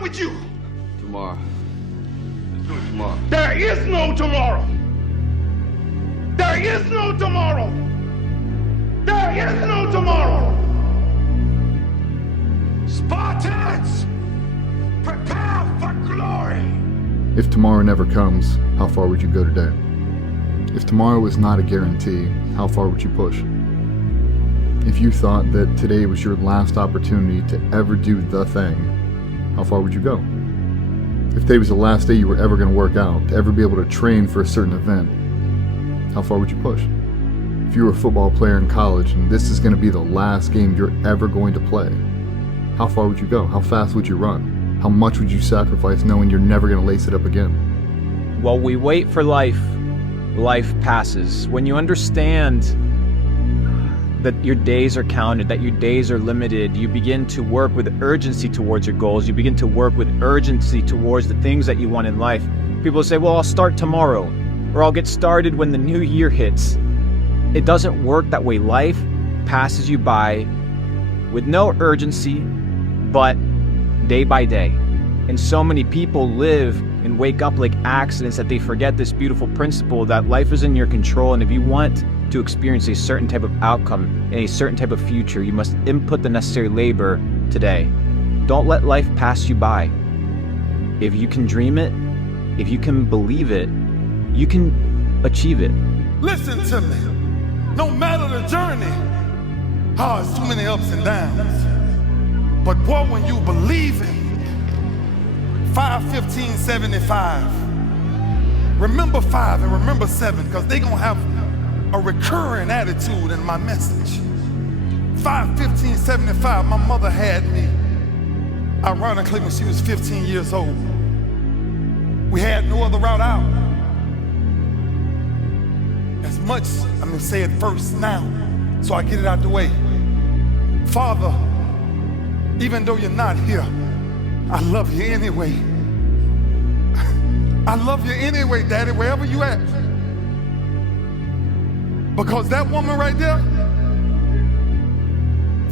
wrong with you? Tomorrow. Let's do it tomorrow. There is no tomorrow. There is no tomorrow. There is no tomorrow. Spartans, prepare for glory. If tomorrow never comes, how far would you go today? If tomorrow is not a guarantee, how far would you push? If you thought that today was your last opportunity to ever do the thing, how far would you go? If today was the last day you were ever going to work out, to ever be able to train for a certain event, how far would you push? If you were a football player in college and this is going to be the last game you're ever going to play, how far would you go? How fast would you run? How much would you sacrifice knowing you're never going to lace it up again? While we wait for life, life passes. When you understand that your days are counted, that your days are limited, you begin to work with urgency towards your goals. You begin to work with urgency towards the things that you want in life. People say, well, I'll start tomorrow, or I'll get started when the new year hits. It doesn't work that way. Life passes you by with no urgency, but day by day. And so many people live and wake up like accidents that they forget this beautiful principle that life is in your control, and if you want to experience a certain type of outcome and a certain type of future, you must input the necessary labor today. Don't let life pass you by. If you can dream it, if you can believe it, you can achieve it. Listen to me. No matter the journey, oh, it's too many ups and downs. But boy, when you believe it, 5-15-75. Remember 5 and remember 7, because they're gonna have a recurring attitude in my message. 5-15-75, my mother had me, ironically, when she was 15 years old. We had no other route out. As much, I'm gonna say it first now, so I get it out the way. Father, even though you're not here, I love you anyway. I love you anyway, Daddy, wherever you at. Because that woman right there,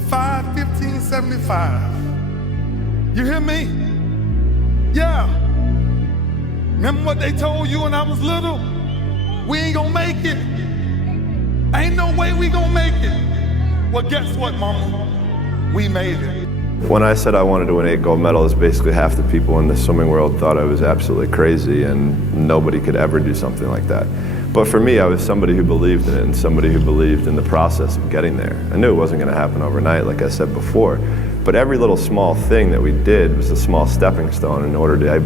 5-15-75. You hear me? Yeah. Remember what they told you when I was little? We ain't gonna make it. Ain't no way we gonna make it. Well, guess what, Mama? We made it. When I said I wanted to win 8 gold medals, basically half the people in the swimming world thought I was absolutely crazy and nobody could ever do something like that. But for me, I was somebody who believed in it and somebody who believed in the process of getting there. I knew it wasn't going to happen overnight, like I said before, but every little small thing that we did was a small stepping stone in order to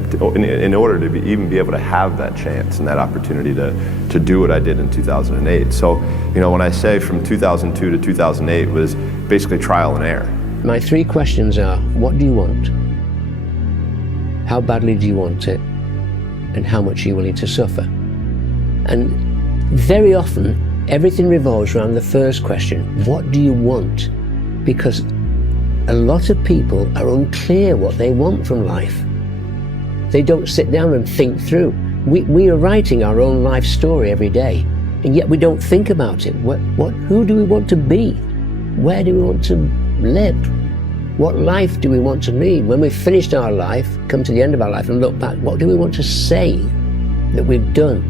even be able to have that chance and that opportunity to do what I did in 2008. So, you know, when I say from 2002 to 2008 was basically trial and error. My 3 questions are, what do you want? How badly do you want it? And how much are you willing to suffer? And very often, everything revolves around the first question, what do you want? Because a lot of people are unclear what they want from life. They don't sit down and think through. We are writing our own life story every day, and yet we don't think about it. Who do we want to be? Where do we want to live? What life do we want to lead? When we've finished our life, come to the end of our life and look back, what do we want to say that we've done?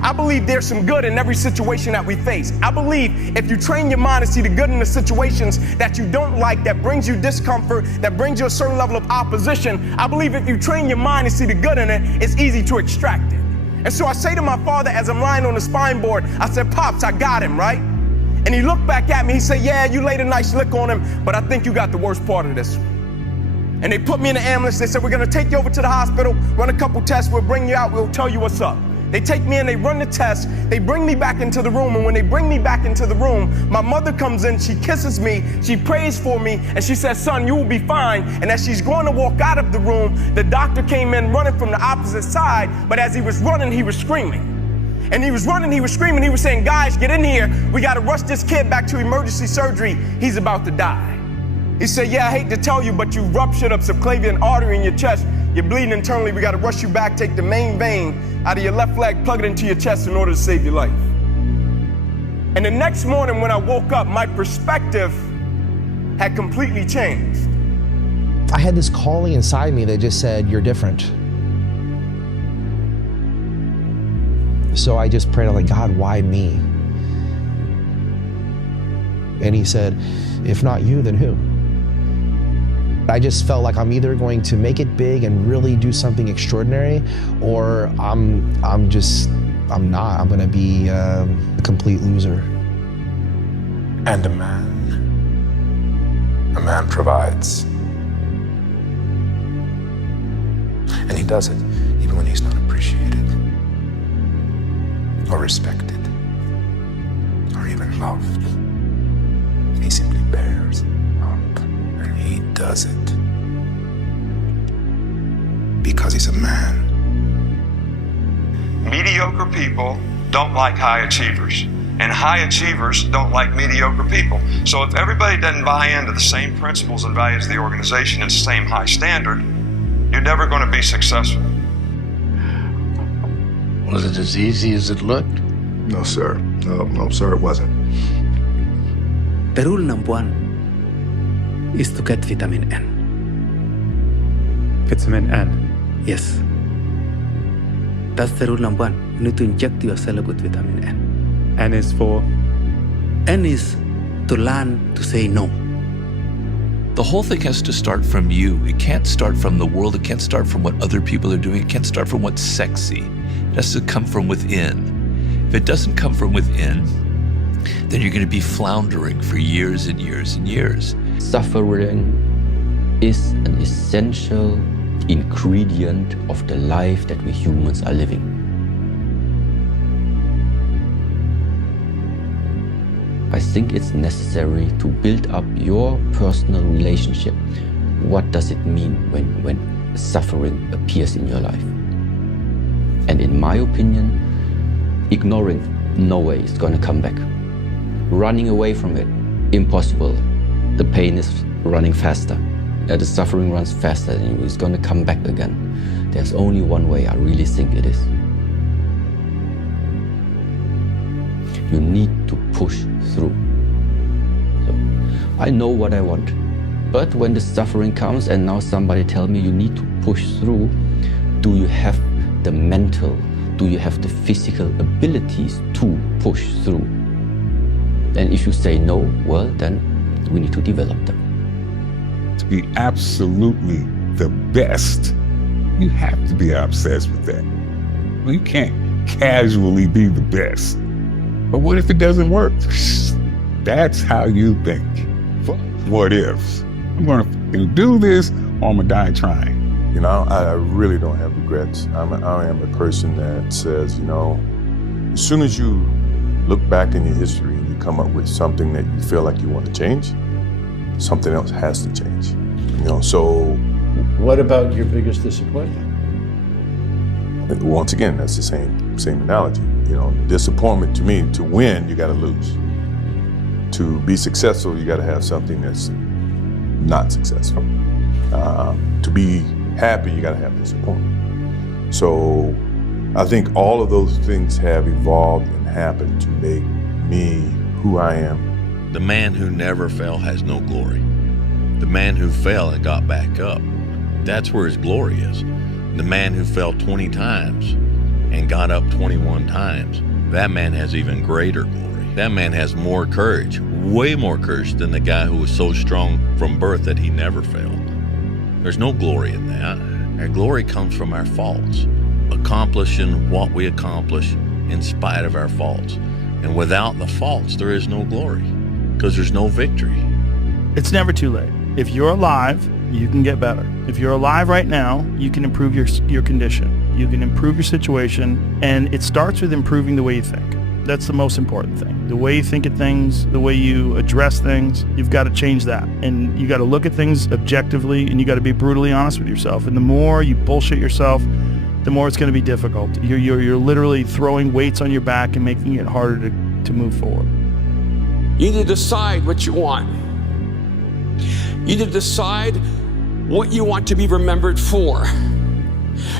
I believe there's some good in every situation that we face. I believe if you train your mind to see the good in the situations that you don't like, that brings you discomfort, that brings you a certain level of opposition, I believe if you train your mind to see the good in it, it's easy to extract it. And so I say to my father as I'm lying on the spine board, I said, Pops, I got him, right? And he looked back at me, he said, yeah, you laid a nice lick on him, but I think you got the worst part of this. And they put me in the ambulance, they said, we're gonna take you over to the hospital, run a couple tests, we'll bring you out, we'll tell you what's up. They take me in, they run the test, they bring me back into the room, and when they bring me back into the room, my mother comes in, she kisses me, she prays for me, and she says, son, you will be fine. And as she's going to walk out of the room, the doctor came in running from the opposite side, but as he was running, he was screaming. And he was running, he was screaming, he was saying, guys, get in here. We gotta rush this kid back to emergency surgery. He's about to die. He said, yeah, I hate to tell you, but you ruptured a subclavian artery in your chest. You're bleeding internally. We gotta rush you back, take the main vein out of your left leg, plug it into your chest in order to save your life. And the next morning when I woke up, my perspective had completely changed. I had this calling inside me that just said, you're different. So I just prayed, like, God, why me? And he said, if not you, then who? I just felt like I'm either going to make it big and really do something extraordinary, or I'm not. I'm gonna be a complete loser. And a man provides. And he does it even when he's not appreciated, or respected, or even loved. He simply bears up, and he does it because he's a man. Mediocre people don't like high achievers, and high achievers don't like mediocre people. So if everybody doesn't buy into the same principles and values of the organization and the same high standard, you're never going to be successful. Was it as easy as it looked? No, sir. No, sir, it wasn't. The rule number one is to get vitamin N. Vitamin N? Yes. That's the rule number one. You need to inject yourself with vitamin N. N is for? N is to learn to say no. The whole thing has to start from you. It can't start from the world. It can't start from what other people are doing. It can't start from what's sexy. It has to come from within. If it doesn't come from within, then you're going to be floundering for years and years and years. Suffering is an essential ingredient of the life that we humans are living. I think it's necessary to build up your personal relationship. What does it mean when suffering appears in your life? And in my opinion, ignoring, no way it's going to come back. Running away from it, impossible. The pain is running faster. The suffering runs faster and it's going to come back again. There's only one way, I really think it is. You need to push through. So, I know what I want. But when the suffering comes and now somebody tells me you need to push through, do you have the mental, do you have the physical abilities to push through? And if you say no, well, then we need to develop them. To be absolutely the best, you have to be obsessed with that. You can't casually be the best. But what if it doesn't work? That's how you think. What ifs? I'm gonna do this or I'm gonna die trying. You know, I really don't have regrets. I am a person that says, you know, as soon as you look back in your history and you come up with something that you feel like you want to change, something else has to change. You know, so. What about your biggest disappointment? Once again, that's the same analogy. You know, disappointment to me, to win, you gotta lose. To be successful, you gotta have something that's not successful. To be happy, you gotta have disappointment. So I think all of those things have evolved and happened to make me who I am. The man who never fell has no glory. The man who fell and got back up, that's where his glory is. The man who fell 20 times and got up 21 times, that man has even greater glory. That man has more courage, way more courage than the guy who was so strong from birth that he never failed. There's no glory in that. Our glory comes from our faults, accomplishing what we accomplish in spite of our faults. And without the faults, there is no glory, because there's no victory. It's never too late. If you're alive, you can get better. If you're alive right now, you can improve your condition. You can improve your situation, and it starts with improving the way you think. That's the most important thing. The way you think of things, the way you address things, you've got to change that. And you got to look at things objectively, and you got to be brutally honest with yourself. And the more you bullshit yourself, the more it's going to be difficult. You're literally throwing weights on your back and making it harder to move forward. You need to decide what you want. You need to decide what you want to be remembered for.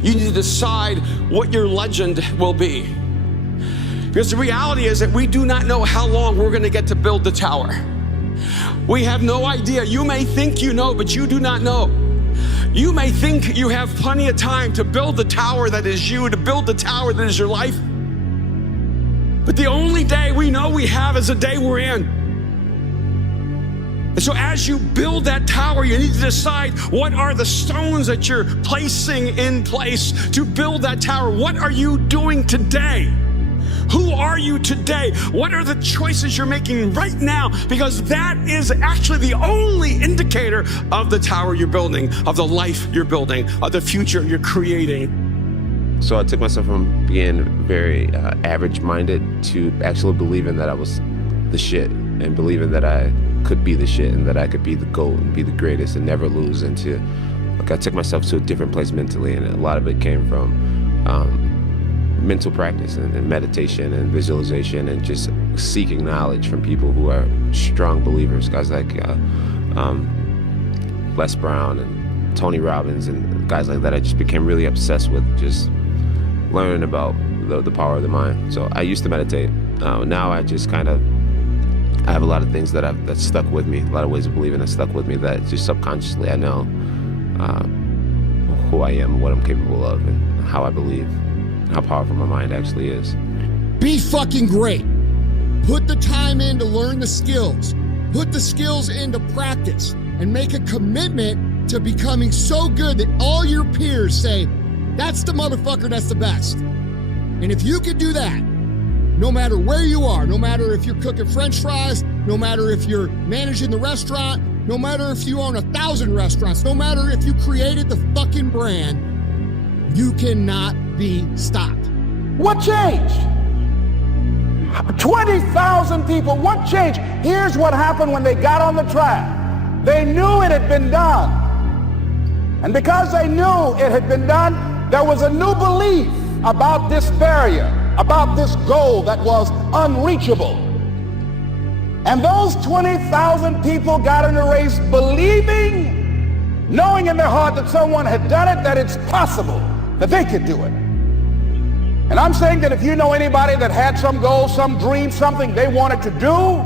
You need to decide what your legend will be. Because the reality is that we do not know how long we're going to get to build the tower. We have no idea. You may think you know, but you do not know. You may think you have plenty of time to build the tower that is you, to build the tower that is your life. But the only day we know we have is the day we're in. And so as you build that tower, you need to decide what are the stones that you're placing in place to build that tower. What are you doing today? Who are you today? What are the choices you're making right now? Because that is actually the only indicator of the tower you're building, of the life you're building, of the future you're creating. So I took myself from being very average-minded to actually believing that I was the shit, and believing that I could be the shit, and that I could be the GOAT and be the greatest and never lose. Into, like, I took myself to a different place mentally, and a lot of it came from mental practice and meditation and visualization and just seeking knowledge from people who are strong believers, guys like Les Brown and Tony Robbins and guys like that. I just became really obsessed with just learning about the power of the mind. So I used to meditate. Now I just kind of, I have a lot of things that stuck with me, a lot of ways of believing that stuck with me, that just subconsciously I know who I am, what I'm capable of, and how I believe, how powerful my mind actually is. Be fucking great. Put the time in to learn the skills. Put the skills into practice and make a commitment to becoming so good that all your peers say, that's the motherfucker that's the best. And if you could do that, no matter where you are, no matter if you're cooking French fries, no matter if you're managing the restaurant, no matter if you own 1,000 restaurants, no matter if you created the fucking brand, you cannot be stopped. What changed? 20,000 people, what changed? Here's what happened when they got on the track. They knew it had been done. And because they knew it had been done, there was a new belief about this barrier, about this goal that was unreachable. And those 20,000 people got in the race believing, knowing in their heart that someone had done it, that it's possible, that they could do it. And I'm saying that if you know anybody that had some goal, some dream, something they wanted to do,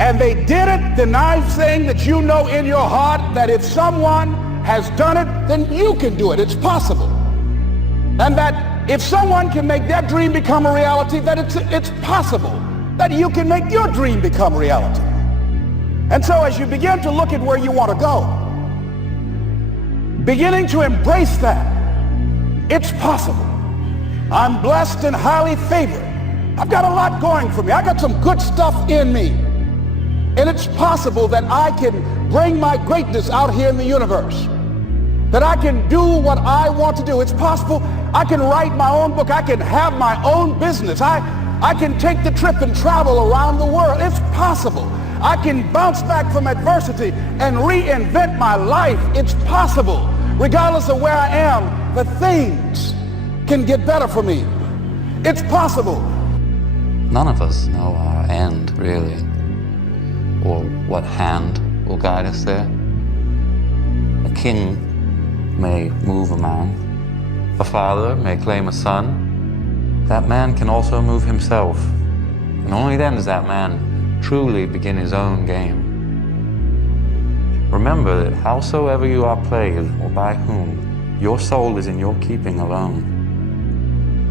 and they did it, then I'm saying that you know in your heart that if someone has done it, then you can do it. It's possible. And that if someone can make their dream become a reality, that it's possible that you can make your dream become reality. And so as you begin to look at where you want to go, beginning to embrace that, it's possible. I'm blessed and highly favored. I've got a lot going for me. I got some good stuff in me. And it's possible that I can bring my greatness out here in the universe. That I can do what I want to do. It's possible I can write my own book. I can have my own business. I can take the trip and travel around the world. It's possible. I can bounce back from adversity and reinvent my life. It's possible. Regardless of where I am, the things can get better for me. It's possible. None of us know our end, really, or what hand will guide us there. A king may move a man. A father may claim a son. That man can also move himself. And only then does that man truly begin his own game. Remember that howsoever you are played, or by whom, your soul is in your keeping alone.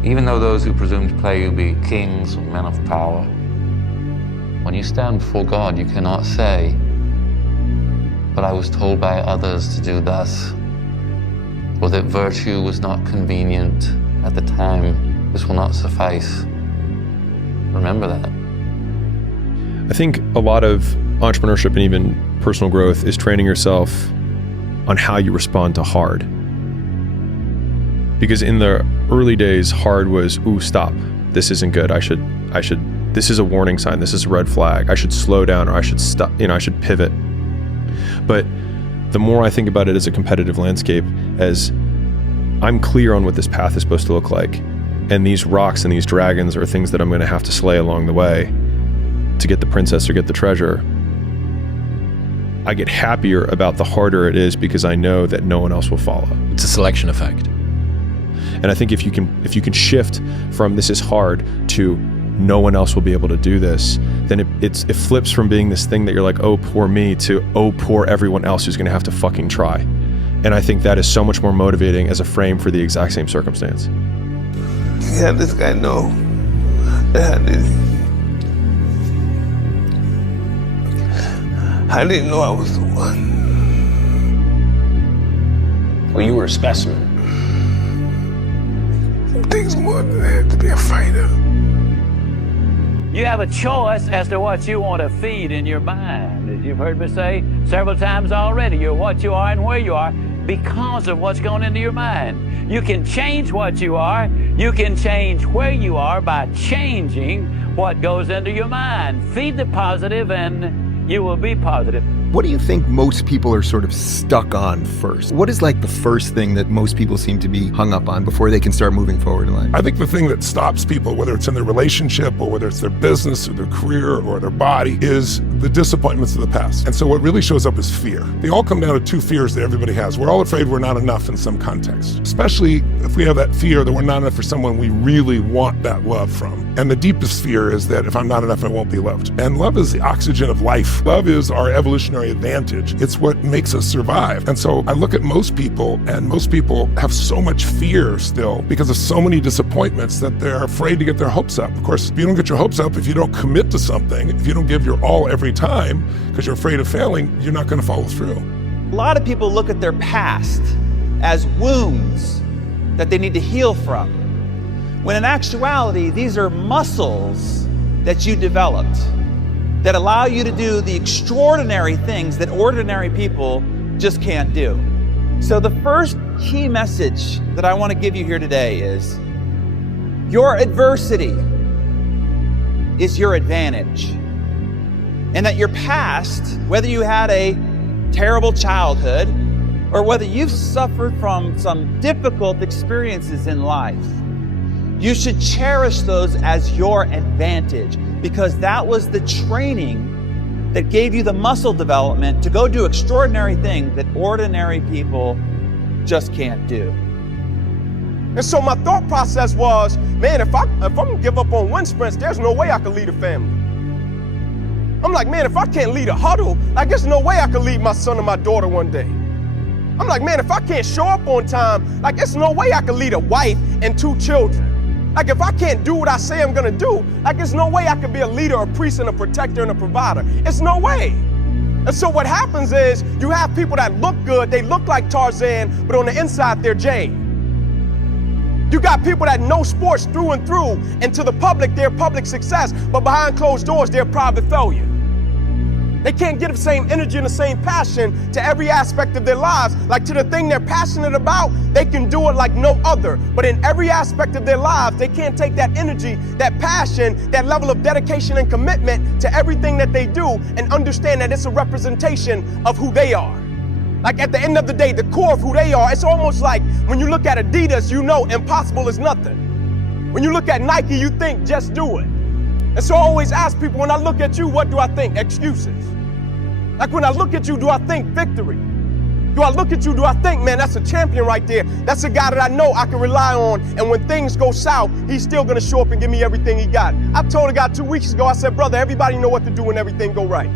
Even though those who presume to play you be kings or men of power, when you stand before God, you cannot say, but I was told by others to do thus, or that virtue was not convenient at the time. This will not suffice. Remember that. I think a lot of entrepreneurship and even personal growth is training yourself on how you respond to hard. Because in the early days, hard was, ooh, stop. This isn't good. I should, this is a warning sign. This is a red flag. I should slow down, or I should stop, I should pivot. But the more I think about it as a competitive landscape, as I'm clear on what this path is supposed to look like, and these rocks and these dragons are things that I'm going to have to slay along the way to get the princess or get the treasure, I get happier about the harder it is because I know that no one else will follow. It's a selection effect. And I think if you can shift from this is hard to no one else will be able to do this, then it flips from being this thing that you're like, oh, poor me, to oh, poor everyone else who's going to have to fucking try. And I think that is so much more motivating as a frame for the exact same circumstance. Yeah, this guy know. I didn't know I was the one. Well, you were a specimen. It takes more than that to be a fighter. You have a choice as to what you want to feed in your mind. As you've heard me say several times already, you're what you are and where you are because of what's going into your mind. You can change what you are. You can change where you are by changing what goes into your mind. Feed the positive and you will be positive. What do you think most people are sort of stuck on first? What is like the first thing that most people seem to be hung up on before they can start moving forward in life? I think the thing that stops people, whether it's in their relationship or whether it's their business or their career or their body, is the disappointments of the past. And so what really shows up is fear. They all come down to two fears that everybody has. We're all afraid we're not enough in some context, especially if we have that fear that we're not enough for someone we really want that love from. And the deepest fear is that if I'm not enough, I won't be loved. And love is the oxygen of life. Love is our evolutionary advantage. It's what makes us survive. And so I look at most people, and most people have so much fear still because of so many disappointments that they're afraid to get their hopes up. Of course, if you don't get your hopes up, if you don't commit to something, if you don't give your all every time because you're afraid of failing, you're not going to follow through. A lot of people look at their past as wounds that they need to heal from, when in actuality, these are muscles that you developed that allow you to do the extraordinary things that ordinary people just can't do. So the first key message that I want to give you here today is your adversity is your advantage. And that your past, whether you had a terrible childhood or whether you've suffered from some difficult experiences in life, you should cherish those as your advantage, because that was the training that gave you the muscle development to go do extraordinary things that ordinary people just can't do. And so my thought process was, man, if I'm gonna give up on wind sprints, there's no way I can lead a family. I'm like, man, if I can't lead a huddle, like there's no way I can lead my son and my daughter one day. I'm like, man, if I can't show up on time, like there's no way I can lead a wife and 2 children. Like if I can't do what I say I'm gonna do, like there's no way I can be a leader, a priest, and a protector, and a provider. It's no way. And so what happens is you have people that look good, they look like Tarzan, but on the inside they're Jane. You got people that know sports through and through, and to the public they're public success, but behind closed doors they're private failure. They can't give the same energy and the same passion to every aspect of their lives. Like to the thing they're passionate about, they can do it like no other. But in every aspect of their lives, they can't take that energy, that passion, that level of dedication and commitment to everything that they do and understand that it's a representation of who they are. Like at the end of the day, the core of who they are, it's almost like when you look at Adidas, you know impossible is nothing. When you look at Nike, you think just do it. And so I always ask people, when I look at you, what do I think? Excuses. Like when I look at you, do I think victory? Do I look at you, do I think, man, that's a champion right there. That's a guy that I know I can rely on, and when things go south, he's still gonna show up and give me everything he got. I told a guy 2 weeks ago, I said, brother, everybody know what to do when everything go right.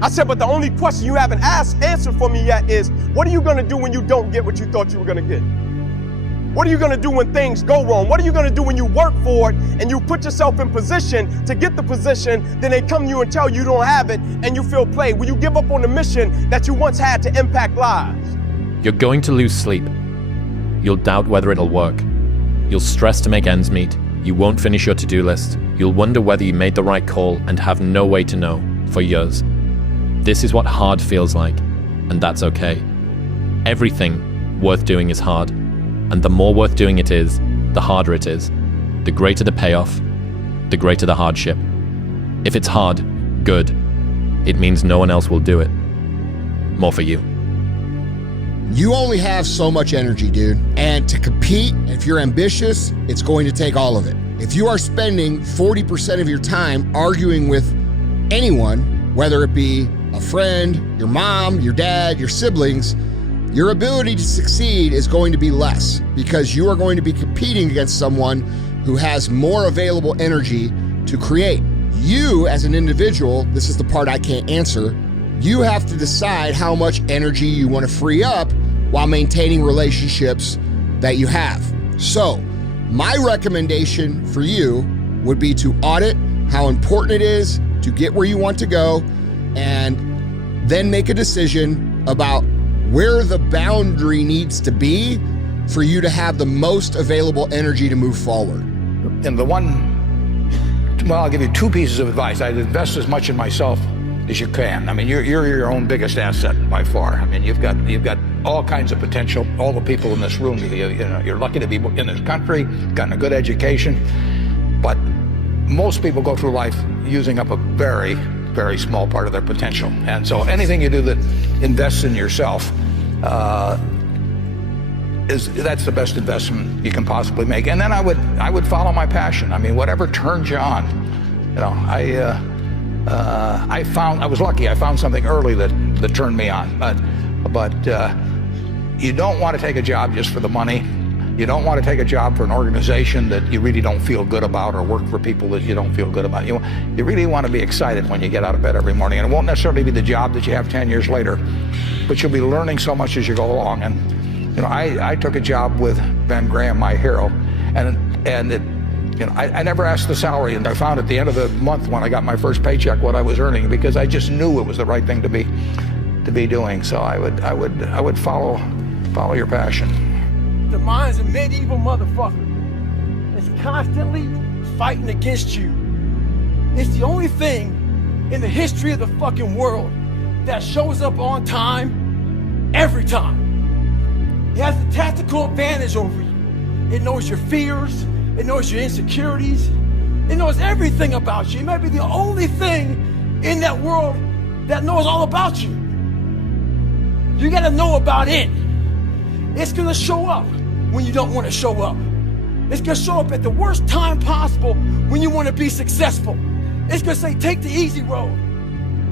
I said, but the only question you haven't answered for me yet is, what are you gonna do when you don't get what you thought you were gonna get? What are you gonna do when things go wrong? What are you gonna do when you work for it and you put yourself in position to get the position, then they come to you and tell you don't have it and you feel played? Will you give up on the mission that you once had to impact lives? You're going to lose sleep. You'll doubt whether it'll work. You'll stress to make ends meet. You won't finish your to-do list. You'll wonder whether you made the right call and have no way to know for years. This is what hard feels like, and that's okay. Everything worth doing is hard. And the more worth doing it is, the harder it is. The greater the payoff, the greater the hardship. If it's hard, good. It means no one else will do it. More for you. You only have so much energy, dude. And to compete, if you're ambitious, it's going to take all of it. If you are spending 40% of your time arguing with anyone, whether it be a friend, your mom, your dad, your siblings, your ability to succeed is going to be less because you are going to be competing against someone who has more available energy to create. You, as an individual, this is the part I can't answer, you have to decide how much energy you want to free up while maintaining relationships that you have. So my recommendation for you would be to audit how important it is to get where you want to go, and then make a decision about where the boundary needs to be for you to have the most available energy to move forward. And I'll give you two pieces of advice. I'd invest as much in myself as you can. I mean, you're your own biggest asset by far. I mean, you've got all kinds of potential. All the people in this room, you're lucky to be in this country, gotten a good education, but most people go through life using up a very, very small part of their potential. And so anything you do that invests in yourself, that's the best investment you can possibly make. And then I would follow my passion. I mean, whatever turns you on. You know, I was lucky. I found something early that turned me on. But you don't want to take a job just for the money. You don't want to take a job for an organization that you really don't feel good about, or work for people that you don't feel good about. You really want to be excited when you get out of bed every morning. And it won't necessarily be the job that you have 10 years later, but you'll be learning so much as you go along. And you know, I took a job with Ben Graham, my hero, and it, you know, I never asked the salary, and I found at the end of the month when I got my first paycheck what I was earning, because I just knew it was the right thing to be doing. So I would follow your passion. The mind's a medieval motherfucker. It's constantly fighting against you. It's the only thing in the history of the fucking world that shows up on time every time. It has a tactical advantage over you. It knows your fears. It knows your insecurities. It knows everything about you. It may be the only thing in that world that knows all about you. You gotta know about it. It's gonna show up when you don't want to show up. It's gonna show up at the worst time possible when you want to be successful. It's gonna say, take the easy road.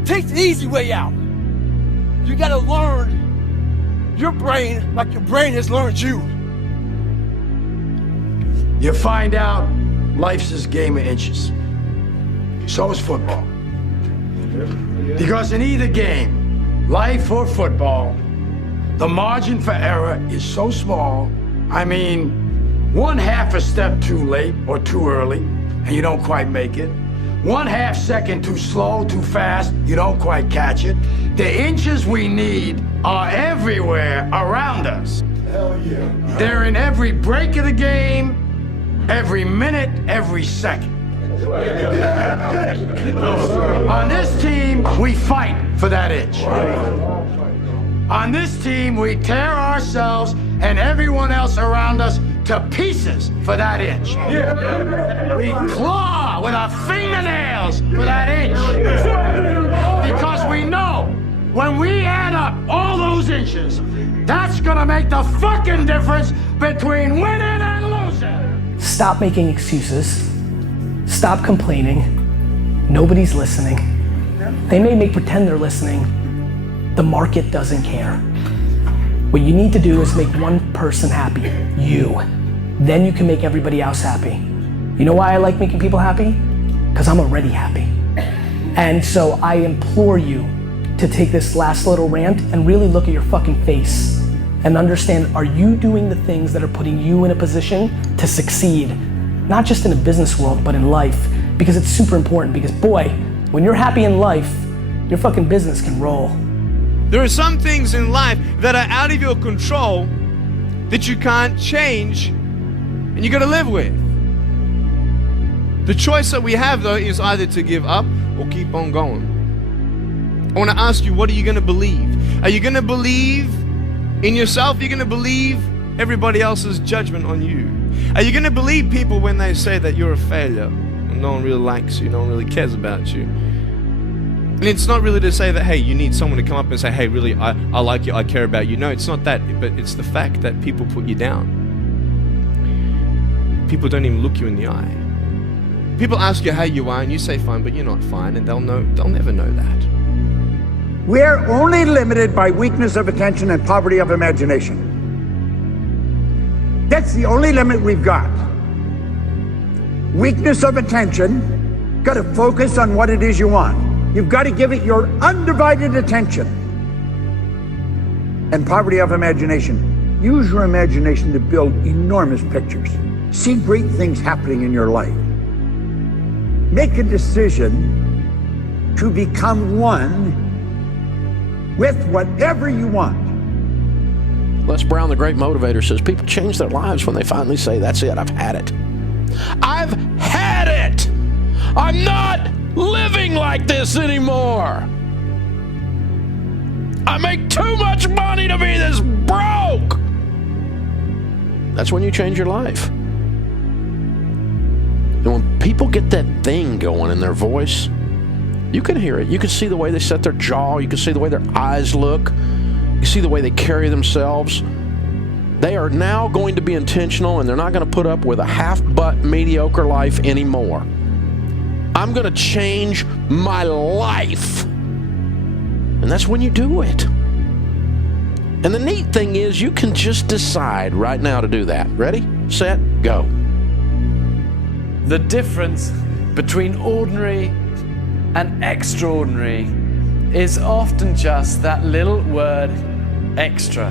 Take the easy way out. You gotta learn your brain like your brain has learned you. You find out life's this game of inches. So is football. Because in either game, life or football, the margin for error is so small. I mean, 1/2 a step too late or too early, and you don't quite make it. 1/2 second too slow, too fast, you don't quite catch it. The inches we need are everywhere around us. Hell yeah. They're in every break of the game, every minute, every second. On this team, we fight for that inch. On this team, we tear ourselves and everyone else around us to pieces for that inch. We claw with our fingernails for that inch. Because we know when we add up all those inches, that's gonna make the fucking difference between winning and losing. Stop making excuses. Stop complaining. Nobody's listening. They may pretend they're listening. The market doesn't care. What you need to do is make one person happy, you. Then you can make everybody else happy. You know why I like making people happy? Because I'm already happy. And so I implore you to take this last little rant and really look at your fucking face and understand, are you doing the things that are putting you in a position to succeed? Not just in a business world, but in life. Because it's super important, because boy, when you're happy in life, your fucking business can roll. There are some things in life that are out of your control that you can't change and you gotta live with. The choice that we have though is either to give up or keep on going. I wanna ask you, what are you gonna believe? Are you gonna believe in yourself? Are you gonna believe everybody else's judgment on you? Are you gonna believe people when they say that you're a failure and no one really likes you, no one really cares about you? And it's not really to say that, hey, you need someone to come up and say, hey, really, I like you, I care about you. No, it's not that, but it's the fact that people put you down. People don't even look you in the eye. People ask you how you are and you say fine, but you're not fine, and they'll never know that. We're only limited by weakness of attention and poverty of imagination. That's the only limit we've got. Weakness of attention, got to focus on what it is you want. You've got to give it your undivided attention. and poverty of imagination. Use your imagination to build enormous pictures. See great things happening in your life. Make a decision to become one with whatever you want. Les Brown, the great motivator, says people change their lives when they finally say, that's it, I've had it. I've had it! I'm not living like this anymore! I make too much money to be this broke! That's when you change your life. And when people get that thing going in their voice, you can hear it. You can see the way they set their jaw. You can see the way their eyes look. You see the way they carry themselves. They are now going to be intentional, and they're not going to put up with a half-butt mediocre life anymore. I'm going to change my life. And that's when you do it. And the neat thing is you can just decide right now to do that. Ready, set, go. The difference between ordinary and extraordinary is often just that little word, extra.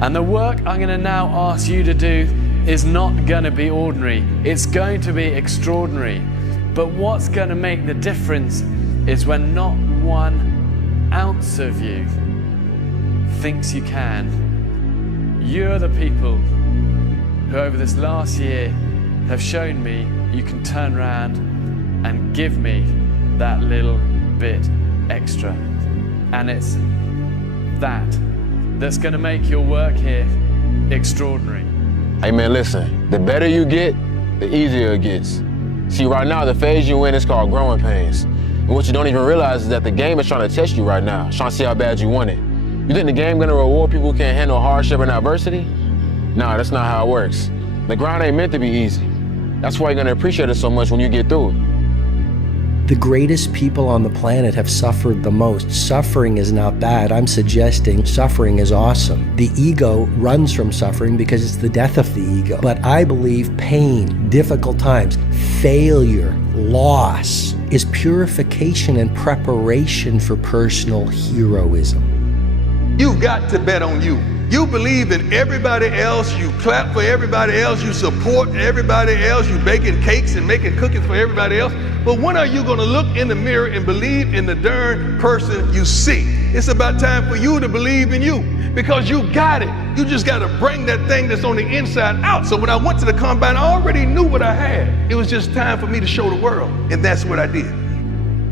And the work I'm going to now ask you to do is not going to be ordinary. It's going to be extraordinary. But what's going to make the difference is when not 1 ounce of you thinks you can. You're the people who over this last year have shown me you can turn around and give me that little bit extra. And it's that's going to make your work here extraordinary. Hey man, listen, the better you get, the easier it gets. See, right now, the phase you in is called growing pains. And what you don't even realize is that the game is trying to test you right now, trying to see how bad you want it. You think the game gonna reward people who can't handle hardship and adversity? Nah, that's not how it works. The grind ain't meant to be easy. That's why you're gonna appreciate it so much when you get through it. The greatest people on the planet have suffered the most. Suffering is not bad. I'm suggesting suffering is awesome. The ego runs from suffering because it's the death of the ego. But I believe pain, difficult times, failure, loss is purification and preparation for personal heroism. You've got to bet on you. You believe in everybody else, you clap for everybody else, you support everybody else, you baking cakes and making cookies for everybody else. But when are you gonna look in the mirror and believe in the darn person you see? It's about time for you to believe in you, because you got it. You just gotta bring that thing that's on the inside out. So when I went to the combine, I already knew what I had. It was just time for me to show the world, and that's what I did.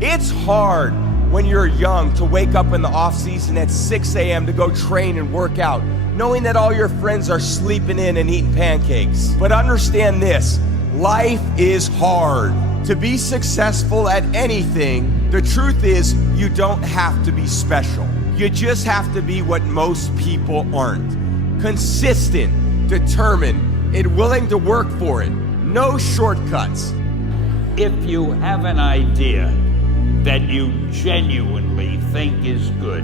It's hard when you're young to wake up in the off season at 6 a.m. to go train and work out, knowing that all your friends are sleeping in and eating pancakes. But understand this, life is hard. To be successful at anything, the truth is you don't have to be special. You just have to be what most people aren't. Consistent, determined, and willing to work for it. No shortcuts. If you have an idea that you genuinely think is good,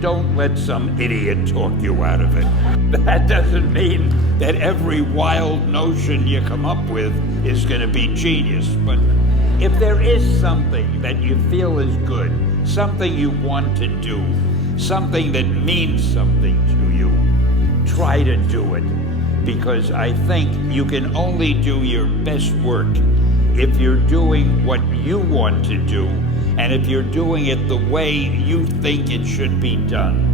don't let some idiot talk you out of it. That doesn't mean that every wild notion you come up with is going to be genius, but if there is something that you feel is good, something you want to do, something that means something to you, try to do it, because I think you can only do your best work if you're doing what you want to do, and if you're doing it the way you think it should be done.